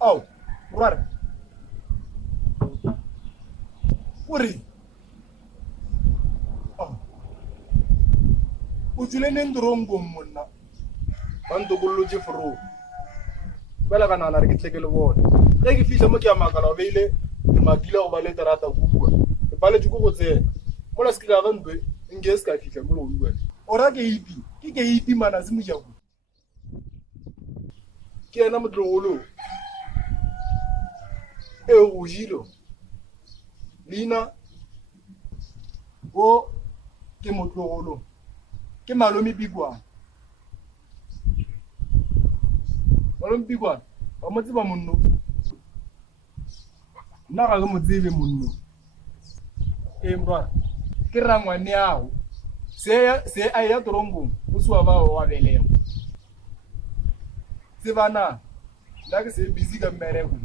Oh, brother. Uri. Oh. Ujule nendrongo monna. Bantu kullu jifru. Bela kana na rikitleke le bona. Ge ke fihla mo ke a makala beile ke magila go ba le terata go bua. Ke bale tjuko go tsena. Mola se ke ga ntwe nge se ka fihla mo lo bua. Ora ke ipi. Ke ipi mana se mo jago. Ke ena motlogolo. Ujilo. Lina. O ke motlogolo. Ke Malome Bigwana. Malome Bigwana. Wa mo tseba monno. Nna ga mo tsebe monno. Mbra. Ke rangwane yago. Se a ya torongong. O se wa ba wa belego. Tsebana. Nna ke se busy ka mmereko.